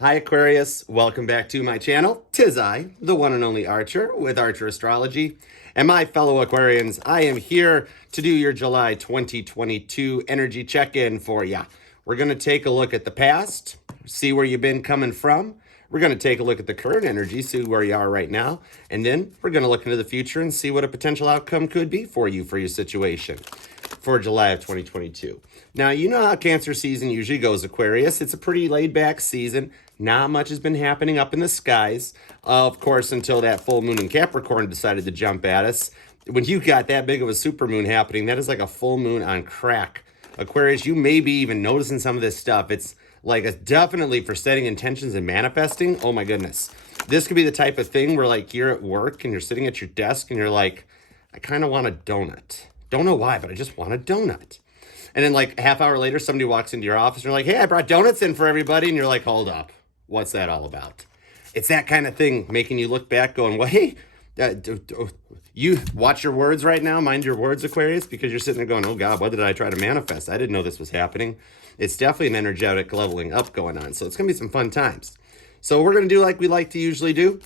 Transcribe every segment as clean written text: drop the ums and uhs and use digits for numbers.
Hi Aquarius, welcome back to my channel. 'Tis I, the one and only Archer with Archer Astrology. And my fellow Aquarians, I am here to do your July 2022 energy check-in for ya. We're going to take a look at the past, see where you've been coming from. We're going to take a look at the current energy, see where you are right now. And then we're going to look into the future and see what a potential outcome could be for you for your situation for July of 2022. Now, you know how Cancer season usually goes, Aquarius. It's a pretty laid-back season. Not much has been happening up in the skies, of course, until that full moon in Capricorn decided to jump at us. When you got that big of a supermoon happening, that is like a full moon on crack. Aquarius, you may be even noticing some of this stuff. It's like definitely for setting intentions and manifesting. Oh my goodness. This could be the type of thing where like you're at work and you're sitting at your desk and you're like, I kind of want a donut. Don't know why, but I just want a donut. And then like a half hour later, somebody walks into your office and you're like, hey, I brought donuts in for everybody. And you're like, hold up. What's that all about? It's that kind of thing making you look back going, well, hey, you watch your words right now. Mind your words, Aquarius, because you're sitting there going, oh God, what did I try to manifest? I didn't know this was happening. It's definitely an energetic leveling up going on. So it's going to be some fun times. So we're going to do like we like to usually do.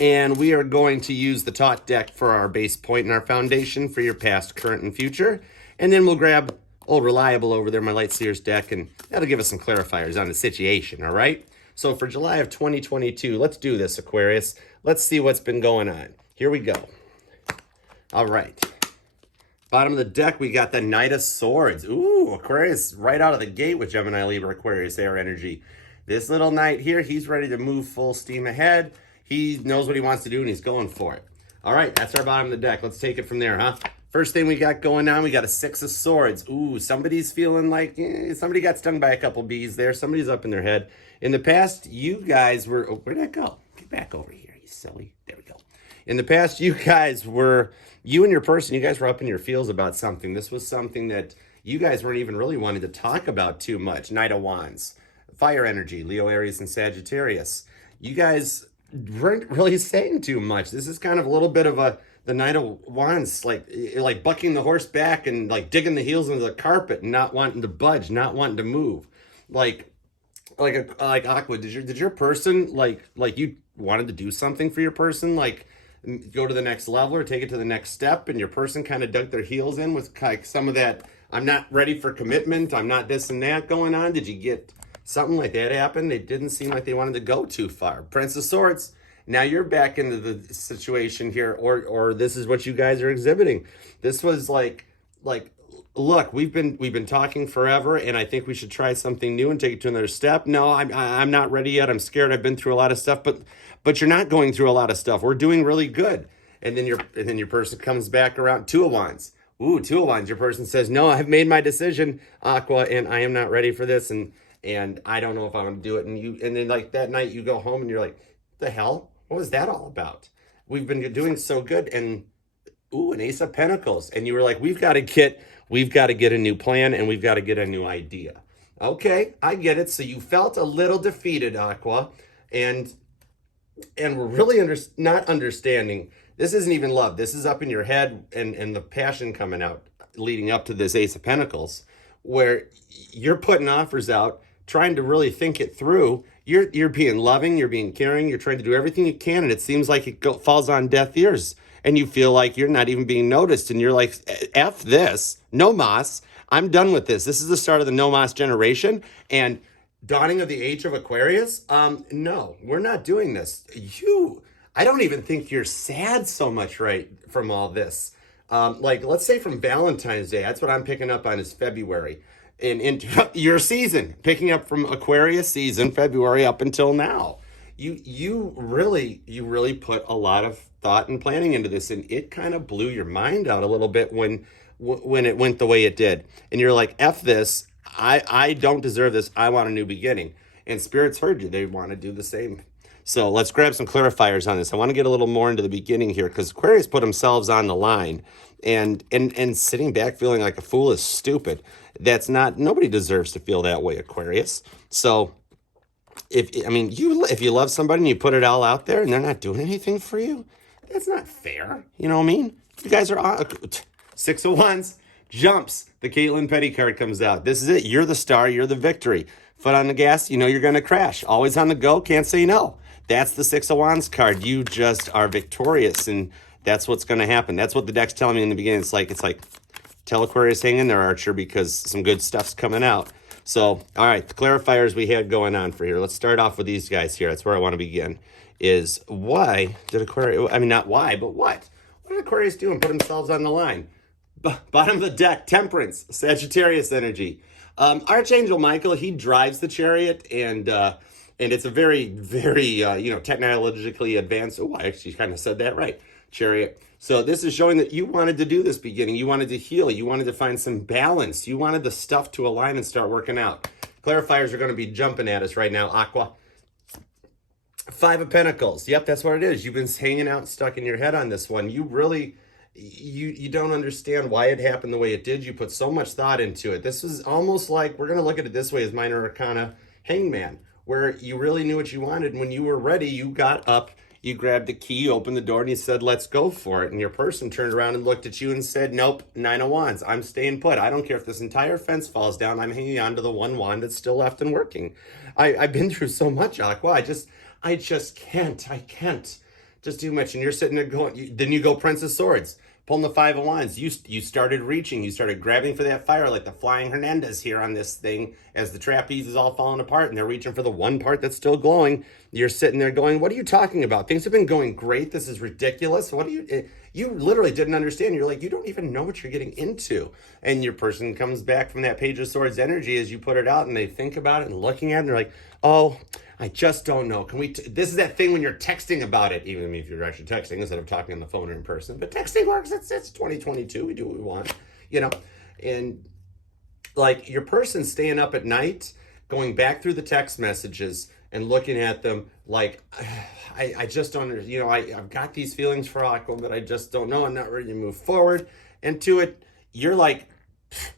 And we are going to use the Taut deck for our base point and our foundation for your past, current, and future. And then we'll grab old Reliable over there, my Light Seers deck, and that'll give us some clarifiers on the situation, all right? So for July of 2022, let's do this, Aquarius. Let's see what's been going on. Here we go. All right. Bottom of the deck, we got the Knight of Swords. Ooh, Aquarius right out of the gate with Gemini, Libra, Aquarius, air energy. This little knight here, he's ready to move full steam ahead. He knows what he wants to do, and he's going for it. All right, that's our bottom of the deck. Let's take it from there, huh? First thing we got going on, we got a Six of Swords. Ooh, somebody's feeling like somebody got stung by a couple bees there. Somebody's up in their head. In the past, you guys were... Oh, where'd that go? Get back over here, you silly. There we go. In the past, you guys were... You and your person, you guys were up in your feels about something. This was something that you guys weren't even really wanting to talk about too much. Knight of Wands. Fire energy, Leo, Aries, and Sagittarius. You guys weren't really saying too much. This is kind of a little bit of the Knight of Wands, like bucking the horse back and like digging the heels into the carpet and not wanting to budge, not wanting to move. Like Aqua, did your person like you wanted to do something for your person, like go to the next level or take it to the next step, and your person kind of dug their heels in with like some of that, I'm not ready for commitment, I'm not this and that going on? Did you get something like that happen? They didn't seem like they wanted to go too far. Prince of Swords. Now you're back into the situation here, or this is what you guys are exhibiting. This was like, look, we've been talking forever, and I think we should try something new and take it to another step. No, I'm not ready yet. I'm scared. I've been through a lot of stuff, but you're not going through a lot of stuff. We're doing really good. And then your person comes back around. Two of Wands. Ooh, Two of Wands. Your person says, no, I've made my decision, Aqua, and I am not ready for this, and I don't know if I'm gonna do it. And then like that night you go home and you're like, the hell? What was that all about? We've been doing so good. And ooh, an Ace of Pentacles. And you were like, we've got to get a new plan, and we've got to get a new idea. Okay, I get it. So you felt a little defeated, Aqua, and we're really not understanding. This isn't even love. This is up in your head and the passion coming out leading up to this Ace of Pentacles, where you're putting offers out, trying to really think it through. You're being loving, you're being caring, you're trying to do everything you can, and it seems like it falls on deaf ears, and you feel like you're not even being noticed, and you're like, F this, no mas, I'm done with this. This is the start of the no mas generation, and dawning of the age of Aquarius. No, we're not doing this. I don't even think you're sad so much right from all this. Like, let's say from Valentine's Day, that's what I'm picking up on is February. Into your season, picking up from Aquarius season, February up until now. You really put a lot of thought and planning into this, and it kind of blew your mind out a little bit when it went the way it did. And you're like, F this, I don't deserve this, I want a new beginning. And spirits heard you, they want to do the same. So let's grab some clarifiers on this. I want to get a little more into the beginning here, because Aquarius put themselves on the line, and sitting back feeling like a fool is stupid. Nobody deserves to feel that way, Aquarius. So if you love somebody and you put it all out there and they're not doing anything for you, that's not fair. You know what I mean? You guys are Six of Wands jumps. The Caitlin Petty card comes out. This is it. You're the star. You're the victory. Foot on the gas, you know you're going to crash. Always on the go, can't say no. That's the Six of Wands card. You just are victorious, and that's what's going to happen. That's what the deck's telling me in the beginning. It's like tell Aquarius, hang in there, Archer, because some good stuff's coming out. So, all right, the clarifiers we had going on for here. Let's start off with these guys here. That's where I want to begin. Is why did Aquarius, I mean, not why, but what? What did Aquarius do and put themselves on the line? Bottom of the deck, Temperance, Sagittarius energy. Archangel Michael, he drives the chariot, and it's a very, very, technologically advanced. Oh, I actually kind of said that right. Chariot. So this is showing that you wanted to do this beginning. You wanted to heal. You wanted to find some balance. You wanted the stuff to align and start working out. Clarifiers are going to be jumping at us right now. Aqua. Five of Pentacles. Yep, that's what it is. You've been hanging out stuck in your head on this one. You really, you don't understand why it happened the way it did. You put so much thought into it. This is almost like, we're going to look at it this way as Minor Arcana Hangman, where you really knew what you wanted. And when you were ready, you got up, you grabbed the key, you opened the door, and you said, let's go for it. And your person turned around and looked at you and said, nope, Nine of Wands. I'm staying put. I don't care if this entire fence falls down. I'm hanging on to the one wand that's still left and working. I've been through so much, Aqua. I just can't. I can't just do much. And you're sitting there going, then you go Prince of Swords, pulling the Five of Wands. You started reaching. You started grabbing for that fire like the Flying Hernandez here on this thing as the trapeze is all falling apart and they're reaching for the one part that's still glowing. You're sitting there going, what are you talking about? Things have been going great. This is ridiculous. What do you literally didn't understand. You're like, you don't even know what you're getting into. And your person comes back from that Page of Swords energy as you put it out and they think about it and looking at it and they're like, oh, I just don't know. Can we, this is that thing when you're texting about it, even if you're actually texting instead of talking on the phone or in person, but texting works. It's 2022. We do what we want, and like your person staying up at night, going back through the text messages and looking at them like, I just don't, I've got these feelings for Aqua, but I just don't know. I'm not ready to move forward. And to it, you're like,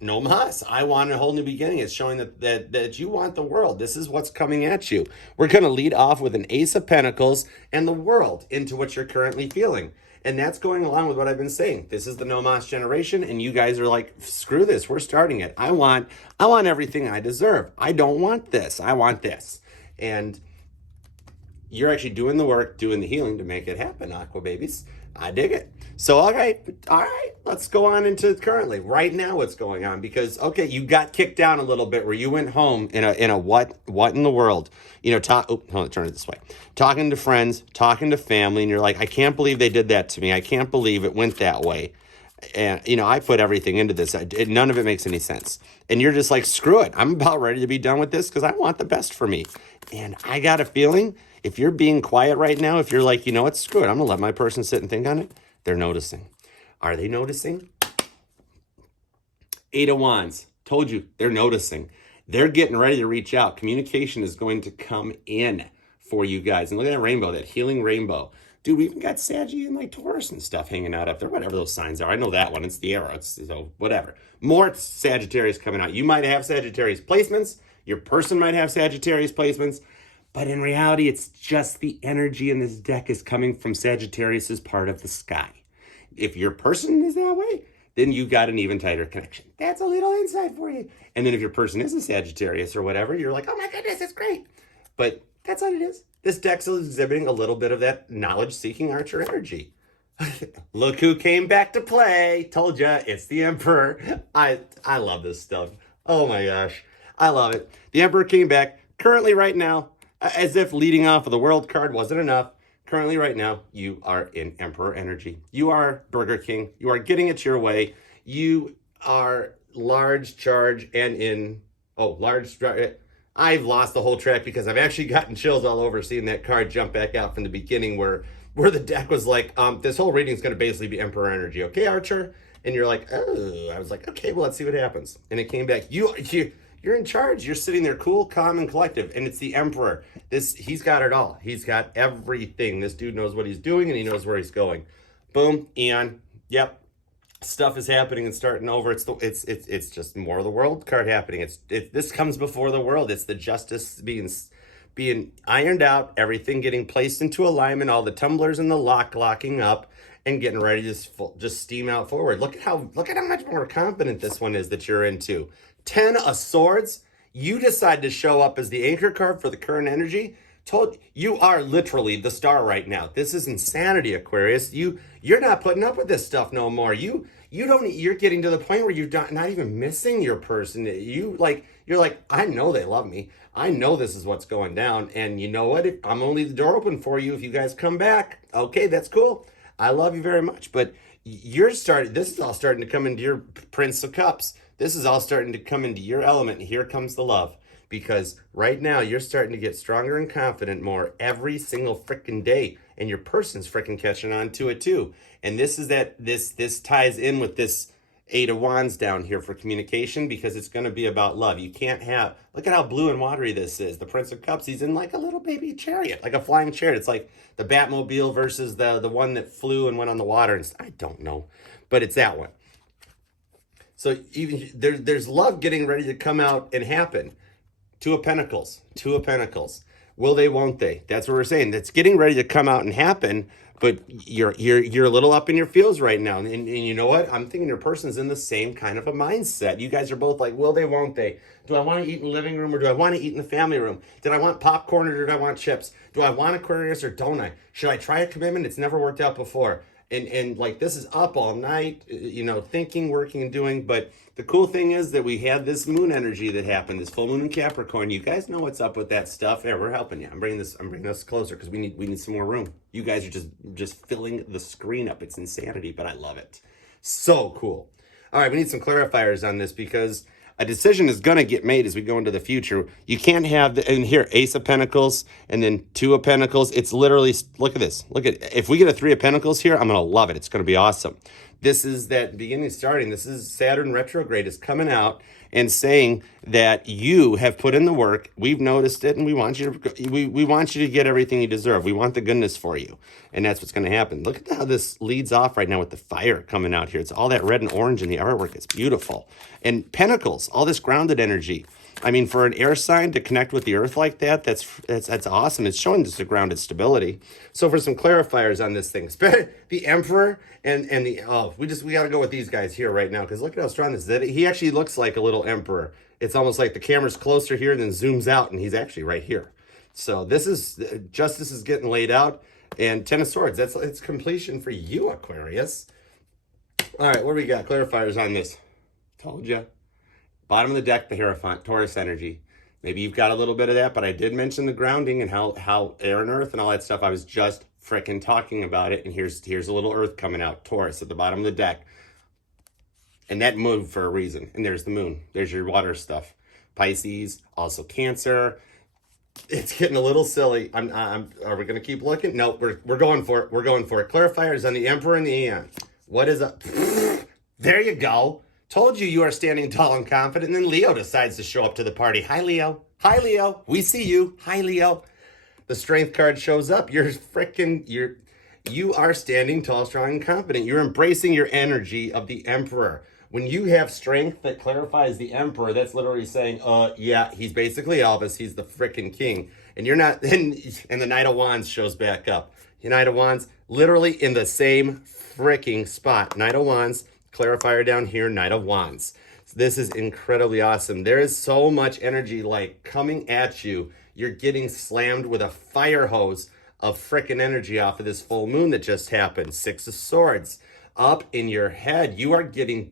no mas. I want a whole new beginning. It's showing that you want the world. This is what's coming at you. We're going to lead off with an Ace of Pentacles and the world into what you're currently feeling. And that's going along with what I've been saying. This is the no mas generation, and you guys are like, screw this. We're starting it. I want everything I deserve. I don't want this. I want this. And you're actually doing the work, doing the healing to make it happen, Aqua babies. I dig it. So, all right, let's go on into currently, right now what's going on, because, okay, you got kicked down a little bit where you went home in a what in the world, hold on, turn it this way, talking to friends, talking to family, and you're like, I can't believe they did that to me. I can't believe it went that way. And, I put everything into this. None of it makes any sense. And you're just like, screw it. I'm about ready to be done with this because I want the best for me. And I got a feeling if you're being quiet right now, if you're like, you know what, screw it, I'm going to let my person sit and think on it, they're noticing. Are they noticing? Eight of Wands. Told you, they're noticing. They're getting ready to reach out. Communication is going to come in for you guys. And look at that rainbow, that healing rainbow. Dude, we even got Saggy and like Taurus and stuff hanging out up there, whatever those signs are. I know that one. It's the arrow. So whatever. More Sagittarius coming out. You might have Sagittarius placements. Your person might have Sagittarius placements. But in reality, it's just the energy in this deck is coming from Sagittarius's part of the sky. If your person is that way, then you got an even tighter connection. That's a little insight for you. And then if your person is a Sagittarius or whatever, you're like, oh my goodness, it's great. But that's what it is. This deck's exhibiting a little bit of that knowledge-seeking Archer energy. Look who came back to play. Told ya, it's the Emperor. I love this stuff. Oh my gosh. I love it. The Emperor came back. Currently right now, as if leading off of the World card wasn't enough, currently right now, you are in Emperor energy. You are Burger King. You are getting it your way. You are large charge and in, I've lost the whole track because I've actually gotten chills all over seeing that card jump back out from the beginning where the deck was like, this whole reading is going to basically be Emperor energy. Okay, Archer? And you're like, oh, I was like, okay, well, let's see what happens. And it came back. You're in charge. You're sitting there cool, calm, and collective. And it's the Emperor. He's got it all. He's got everything. This dude knows what he's doing and he knows where he's going. Boom, Eon. Yep. Stuff is happening and starting over. It's just more of the World card happening. This comes before the World. It's the justice being ironed out, everything getting placed into alignment, all the tumblers and the locking up and getting ready to just steam out forward. Look at how much more confident this one is that you're into. 10 of Swords. You decide to show up as the anchor card for the current energy. Told you are literally the star right now. This is insanity, Aquarius. You're not putting up with this stuff no more. You're getting to the point where you're not even missing your person. You're like, I know they love me. I know this is what's going down. And you know what? I'm only the door open for you if you guys come back. Okay, that's cool. I love you very much. But this is all starting to come into your Prince of Cups. This is all starting to come into your element. And here comes the love. Because right now you're starting to get stronger and confident more every single freaking day. And your person's freaking catching on to it too. And this ties in with this Eight of Wands down here for communication, because it's going to be about love. You can't look at how blue and watery this is. The Prince of Cups, he's in like a little baby chariot, like a flying chariot. It's like the Batmobile versus the one that flew and went on the water. And I don't know, but it's that one. So even there's love getting ready to come out and happen. Two of Pentacles. Will they, won't they? That's what we're saying. That's getting ready to come out and happen, but you're a little up in your feels right now. And you know what? I'm thinking your person's in the same kind of a mindset. You guys are both like, will they, won't they? Do I want to eat in the living room or do I want to eat in the family room? Did I want popcorn or did I want chips? Do I want Aquarius or don't I? Should I try a commitment? It's never worked out before. And like, this is up all night, thinking, working, and doing. But the cool thing is that we had this moon energy that happened, this full moon in Capricorn. You guys know what's up with that stuff. Yeah, we're helping you. I'm bringing us closer because we need some more room. You guys are just filling the screen up. It's insanity, but I love it. So cool. All right, we need some clarifiers on this because a decision is going to get made as we go into the future. You can't have and here, Ace of Pentacles and then Two of Pentacles. It's literally, look at this. If we get a Three of Pentacles here, I'm going to love it. It's going to be awesome. This is that beginning starting. This is Saturn retrograde is coming out and saying that you have put in the work. We've noticed it, and we want you to get everything you deserve. We want the goodness for you, and that's what's going to happen. Look at how this leads off right now with the fire coming out here. It's all that red and orange in the artwork. It's beautiful. And Pentacles, all this grounded energy. I mean, for an air sign to connect with the earth like that, that's awesome. It's showing just a grounded stability. So for some clarifiers on this thing, the Emperor and we got to go with these guys here right now, because look at how strong this is. He actually looks like a little emperor. It's almost like the camera's closer here and then zooms out, and he's actually right here. So this is justice is getting laid out, and Ten of Swords. It's completion for you, Aquarius. All right, what do we got? Clarifiers on this. Told you. Bottom of the deck, the Hierophant, Taurus energy. Maybe you've got a little bit of that, but I did mention the grounding and how air and earth and all that stuff. I was just frickin' talking about it, and here's a little earth coming out, Taurus at the bottom of the deck. And that moved for a reason. And there's the moon. There's your water stuff. Pisces, also Cancer. It's getting a little silly. Are we going to keep looking? No, we're going for it. We're going for it. Clarifiers on the Emperor and the Aeon. What is up? There you go. Told you are standing tall and confident, and then Leo decides to show up to the party. Hi, Leo. Hi, Leo. We see you. Hi, Leo. The Strength card shows up. You are standing tall, strong, and confident. You're embracing your energy of the Emperor. When you have strength that clarifies the Emperor, that's literally saying, yeah, he's basically Elvis. He's the frickin' king. And you're not, and the Knight of Wands shows back up. The Knight of Wands, literally in the same fricking spot. Knight of Wands. Clarifier down here, Knight of Wands. This is incredibly awesome. There is so much energy like coming at you. You're getting slammed with a fire hose of frickin' energy off of this full moon that just happened. Six of Swords up in your head. You're getting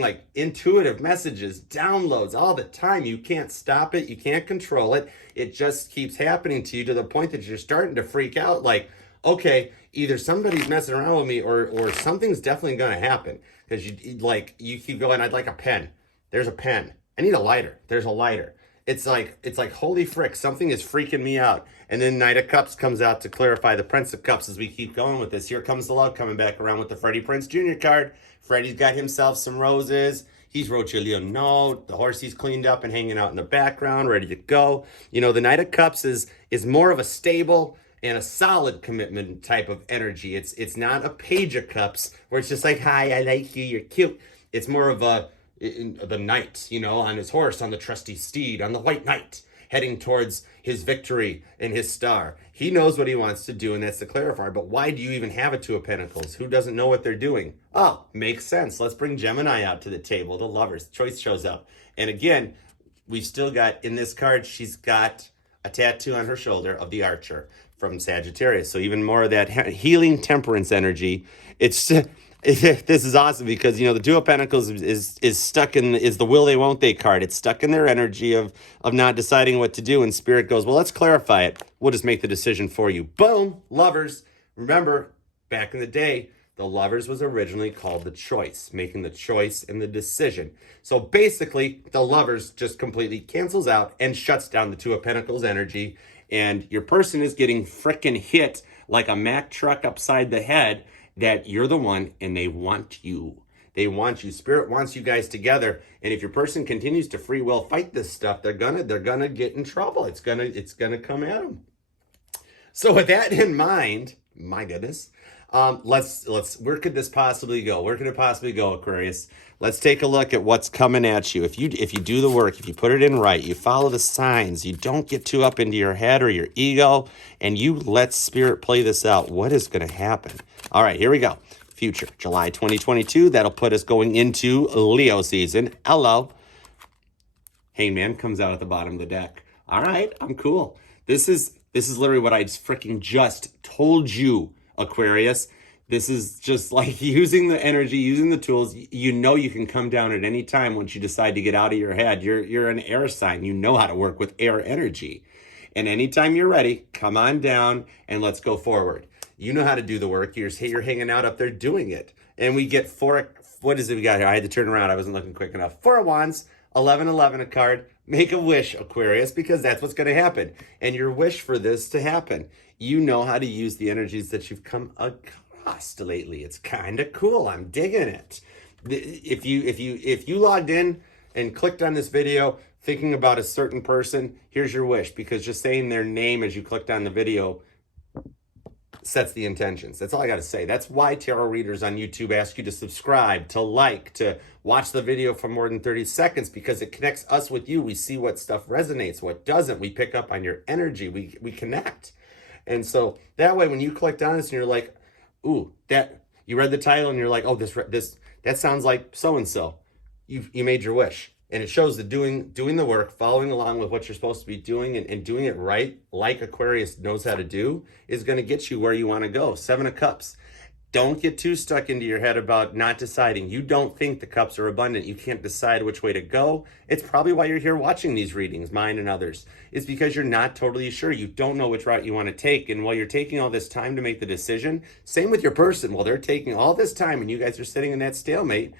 like intuitive messages, downloads all the time. You can't stop it. You can't control it. It just keeps happening to you to the point that you're starting to freak out like, okay, either somebody's messing around with me or something's definitely going to happen. Because you keep going, I'd like a pen. There's a pen. I need a lighter. There's a lighter. It's like, holy frick, something is freaking me out. And then Knight of Cups comes out to clarify the Prince of Cups as we keep going with this. Here comes the love coming back around with the Freddie Prinze Jr. card. Freddie's got himself some roses. He's wrote you a little note. The horse he's cleaned up and hanging out in the background, ready to go. You know, the Knight of Cups is more of a stable and a solid commitment type of energy. It's not a Page of Cups where it's just like, hi, I like you, you're cute. It's more of the knight, on his horse, on the trusty steed, on the white knight, heading towards his victory and his star. He knows what he wants to do, and that's the clarifier. But why do you even have a Two of Pentacles? Who doesn't know what they're doing? Oh, makes sense. Let's bring Gemini out to the table. The Lover's Choice shows up. And again, we've still got, in this card, she's got a tattoo on her shoulder of the Archer from Sagittarius. So even more of that healing temperance energy. It's this is awesome because, you know, the Two of Pentacles is stuck in, is the will they won't they card. It's stuck in their energy of not deciding what to do. And Spirit goes, well, let's clarify it. We'll just make the decision for you. Boom, Lovers. Remember, back in the day, the Lovers was originally called the choice, making the choice and the decision. So basically, the Lovers just completely cancels out and shuts down the Two of Pentacles energy. And your person is getting frickin' hit like a Mack truck upside the head that you're the one and they want you. They want you. Spirit wants you guys together. And if your person continues to free will fight this stuff, they're gonna get in trouble. It's gonna come at them. So with that in mind, my goodness, let's where could this possibly go? Where could it possibly go, Aquarius? Let's take a look at what's coming at you. If you do the work, if you put it in right, you follow the signs, you don't get too up into your head or your ego, and you let Spirit play this out, what is going to happen? All right, here we go. Future, July 2022. That'll put us going into Leo season. Hello. Hangman comes out at the bottom of the deck. All right, I'm cool. This is literally what I freaking just told you, Aquarius. This is just like using the energy, using the tools. You know you can come down at any time once you decide to get out of your head. You're an air sign. You know how to work with air energy. And anytime you're ready, come on down and let's go forward. You know how to do the work. You're hanging out up there doing it. And we get what is it we got here? I had to turn around. I wasn't looking quick enough. 4 of Wands, 1111 a card. Make a wish, Aquarius, because that's what's going to happen. And your wish for this to happen, you know how to use the energies that you've come across lately. It's kind of cool. I'm digging it. If you logged in and clicked on this video thinking about a certain person, here's your wish, because just saying their name as you clicked on the video sets the intentions. That's all I got to say. That's why tarot readers on YouTube ask you to subscribe, to like, to watch the video for more than 30 seconds, because it connects us with you. We see what stuff resonates, what doesn't. We pick up on your energy. We connect. And so that way, when you clicked on this and you're like, ooh, that, you read the title and you're like, oh, that sounds like so-and-so. You made your wish. And it shows that doing the work, following along with what you're supposed to be doing and doing it right, like Aquarius knows how to do, is going to get you where you want to go. 7 of Cups. Don't get too stuck into your head about not deciding. You don't think the cups are abundant. You can't decide which way to go. It's probably why you're here watching these readings, mine and others. It's because you're not totally sure. You don't know which route you want to take. And while you're taking all this time to make the decision, same with your person. While they're taking all this time and you guys are sitting in that stalemate,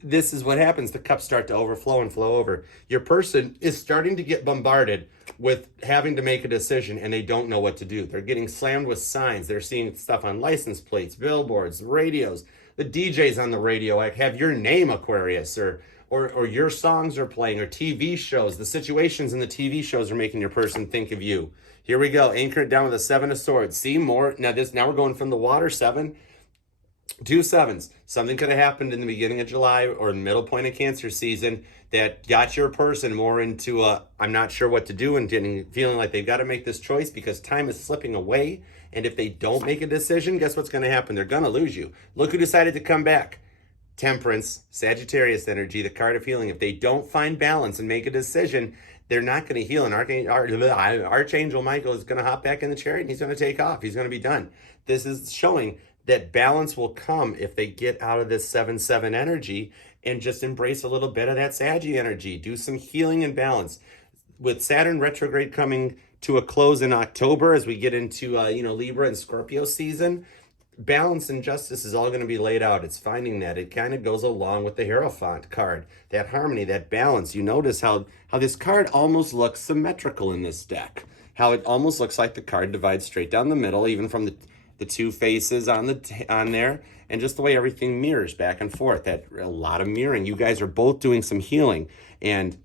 this is what happens. The cups start to overflow and flow over. Your person is starting to get bombarded with having to make a decision and they don't know what to do. They're getting slammed with signs. They're seeing stuff on license plates, billboards, radios. The DJs on the radio like have your name, Aquarius, or your songs are playing, or TV shows. The situations in the TV shows are making your person think of you. Here we go. Anchor it down with a 7 of Swords. See more. Now we're going from the water 7. 2 sevens. Something could have happened in the beginning of July or the middle point of Cancer season that got your person more into I'm not sure what to do, and feeling like they've got to make this choice because time is slipping away. And if they don't make a decision, guess what's going to happen? They're going to lose you. Look who decided to come back. Temperance, Sagittarius energy, the card of healing. If they don't find balance and make a decision, they're not going to heal. And Archangel Michael is going to hop back in the chariot and he's going to take off. He's going to be done. This is showing that balance will come if they get out of this 7-7 energy and just embrace a little bit of that Saggy energy. Do some healing and balance. With Saturn retrograde coming to a close in October as we get into Libra and Scorpio season, balance and justice is all going to be laid out. It's finding that. It kind of goes along with the Hierophant card. That harmony, that balance. You notice how this card almost looks symmetrical in this deck. How it almost looks like the card divides straight down the middle, even from the 2 faces on there, and just the way everything mirrors back and forth. That a lot of mirroring. You guys are both doing some healing, and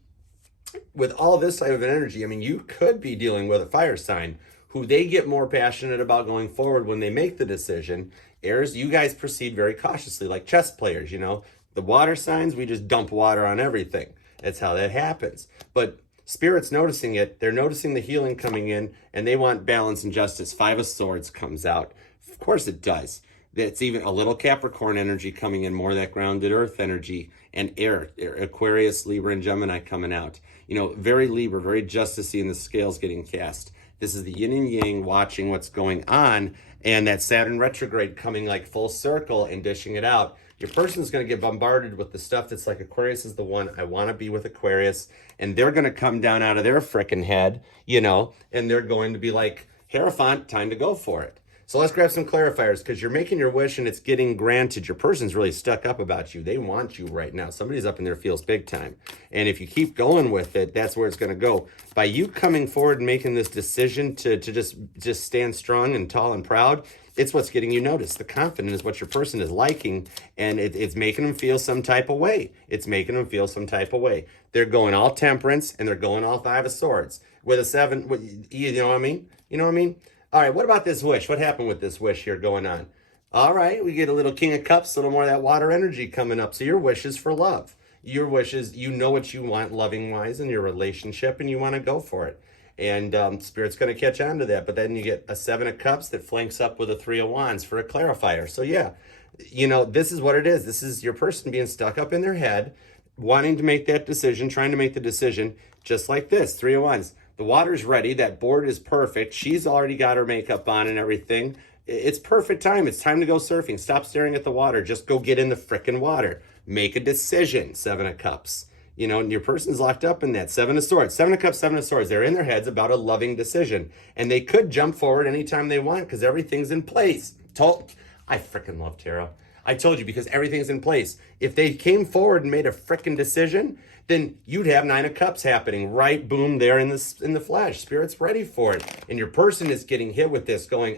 with all this type of energy, I mean, you could be dealing with a fire sign who they get more passionate about going forward when they make the decision. Aries, you guys proceed very cautiously, like chess players. The water signs, we just dump water on everything. That's how that happens. But Spirit's noticing it. They're noticing the healing coming in, and they want balance and justice. 5 of Swords comes out. Of course it does. It's even a little Capricorn energy coming in, more of that grounded earth energy, and air, Aquarius, Libra, and Gemini coming out. You know, very Libra, very justicey, and the scales getting cast. This is the yin and yang watching what's going on, and that Saturn retrograde coming like full circle and dishing it out. Your person's going to get bombarded with the stuff that's like, Aquarius is the one, I want to be with Aquarius, and they're going to come down out of their frickin' head, you know, and they're going to be like, Hierophant, time to go for it. So let's grab some clarifiers, because you're making your wish and it's getting granted. Your person's really stuck up about you. They want you right now. Somebody's up in their feels big time. And if you keep going with it, that's where it's going to go. By you coming forward and making this decision to just stand strong and tall and proud, it's what's getting you noticed. The confidence is what your person is liking, and it's making them feel some type of way. It's making them feel some type of way. They're going all temperance, and they're going all 5 of swords. With a 7, you know what I mean? You know what I mean? All right, what about this wish? What happened with this wish here going on? All right, we get a little King of Cups, a little more of that water energy coming up. So your wish is for love. Your wish is, you know what you want loving-wise in your relationship, and you want to go for it. And Spirit's going to catch on to that. But then you get a 7 of Cups that flanks up with a 3 of Wands for a clarifier. So yeah, you know, this is what it is. This is your person being stuck up in their head, wanting to make that decision, trying to make the decision, just like this, 3 of Wands. The water's ready. That board is perfect. She's already got her makeup on and everything. It's perfect time. It's time to go surfing. Stop staring at the water. Just go get in the frickin' water. Make a decision, 7 of Cups. You know, and your person's locked up in that 7 of Swords. 7 of Cups, 7 of Swords. They're in their heads about a loving decision. And they could jump forward anytime they want because everything's in place. I frickin' love tarot. I told you, because everything's in place. If they came forward and made a frickin' decision, then you'd have 9 of Cups happening right, boom, there in the flesh. Spirit's ready for it. And your person is getting hit with this, going,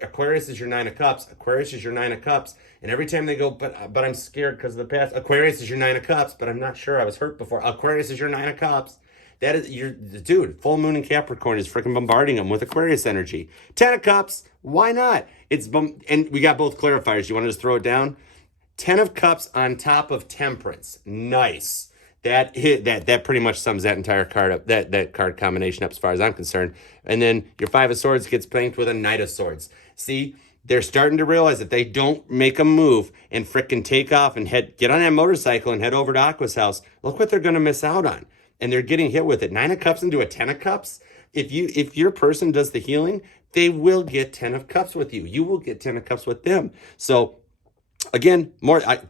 Aquarius is your 9 of Cups. Aquarius is your 9 of Cups. And every time they go, but I'm scared because of the past. Aquarius is your 9 of Cups, but I'm not sure. I was hurt before. Aquarius is your 9 of Cups. That is your dude. Full moon in Capricorn is freaking bombarding them with Aquarius energy. 10 of Cups. Why not? And we got both clarifiers. You want to just throw it down? 10 of Cups on top of Temperance. Nice. That pretty much sums that entire card up. That card combination up as far as I'm concerned. And then your 5 of Swords gets flanked with a Knight of Swords. See, they're starting to realize that they don't make a move and frickin' take off and get on that motorcycle and head over to Aqua's house. Look what they're going to miss out on. And they're getting hit with it. 9 of Cups into a 10 of Cups. If your person does the healing, they will get 10 of Cups with you. You will get 10 of Cups with them. So again,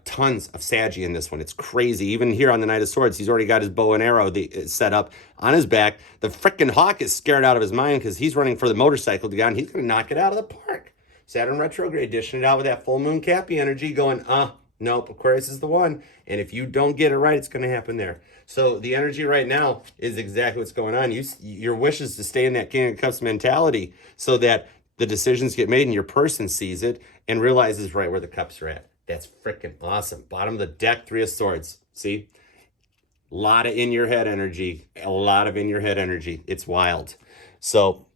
tons of Saggy in this one. It's crazy. Even here on the Knight of Swords, he's already got his bow and arrow set up on his back. The frickin' hawk is scared out of his mind because he's running for the motorcycle to go, and he's going to knock it out of the park. Saturn retrograde, dishing it out with that full moon Cappy energy, going, nope, Aquarius is the one. And if you don't get it right, it's going to happen there. So the energy right now is exactly what's going on. Your wish is to stay in that King of Cups mentality so that the decisions get made and your person sees it and realizes right where the cups are at. That's freaking awesome. Bottom of the deck, 3 of Swords. See? A lot of in your head energy. A lot of in your head energy. It's wild. So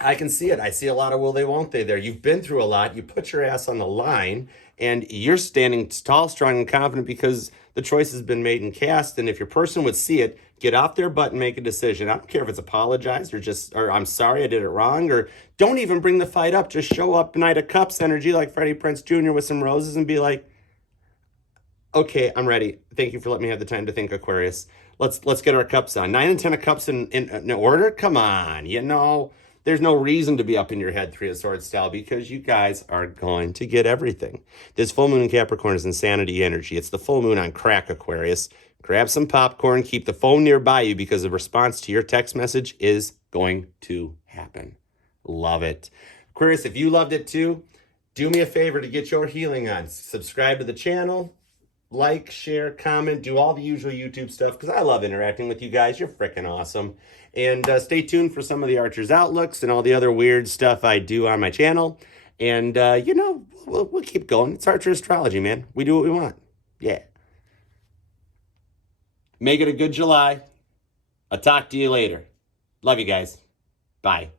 I can see it. I see a lot of will they, won't they there. You've been through a lot. You put your ass on the line and you're standing tall, strong, and confident because the choice has been made and cast. And if your person would see it, get off their butt and make a decision. I don't care if it's apologize or I'm sorry I did it wrong, or don't even bring the fight up. Just show up Knight of Cups energy like Freddie Prinze Jr. with some roses and be like, okay, I'm ready. Thank you for letting me have the time to think, Aquarius. Let's get our cups on. 9 and 10 of Cups in order? Come on, you know. There's no reason to be up in your head 3 of Swords style because you guys are going to get everything. This full moon in Capricorn is insanity energy. It's the full moon on crack, Aquarius. Grab some popcorn, keep the phone nearby you because the response to your text message is going to happen. Love it. Aquarius, if you loved it too, do me a favor to get your healing on. Subscribe to the channel, like, share, comment, do all the usual YouTube stuff because I love interacting with you guys. You're freaking awesome. And stay tuned for some of the Archer's Outlooks and all the other weird stuff I do on my channel. And, you know, we'll keep going. It's Archer Astrology, man. We do what we want. Yeah. Make it a good July. I'll talk to you later. Love you guys. Bye.